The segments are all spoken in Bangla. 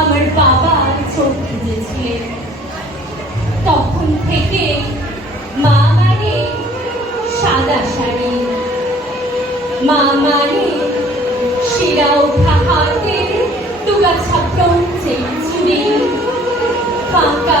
আমার বাবা চোখ ভিজেছিলেন তখন থেকে মা মানে সাদা শাড়ি। মা মানে শিরা ওঠা হাতের দুগাছা ছাত্র চুড়ি। ফাঁকা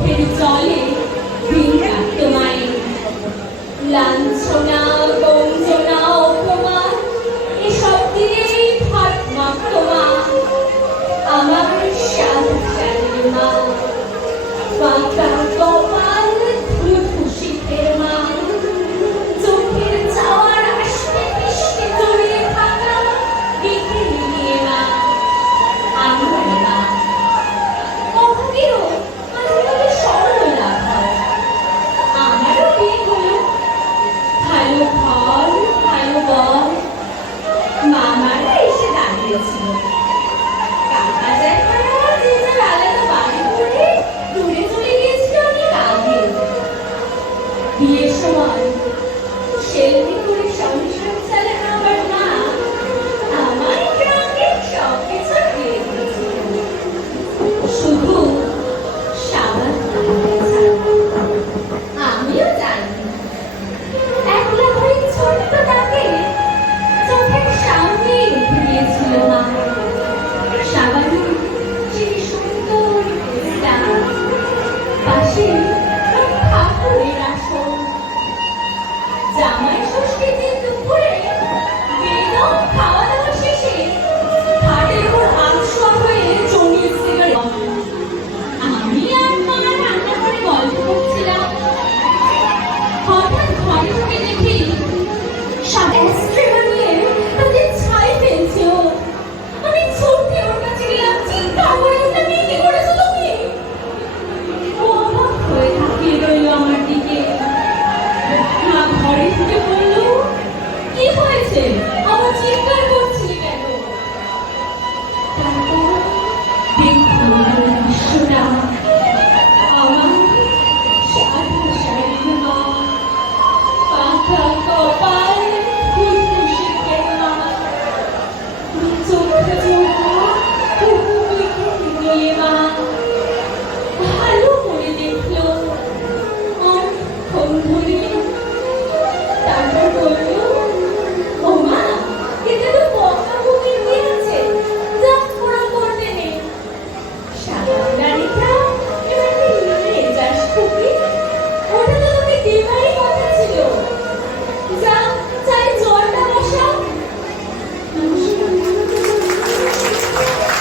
Okay, darling.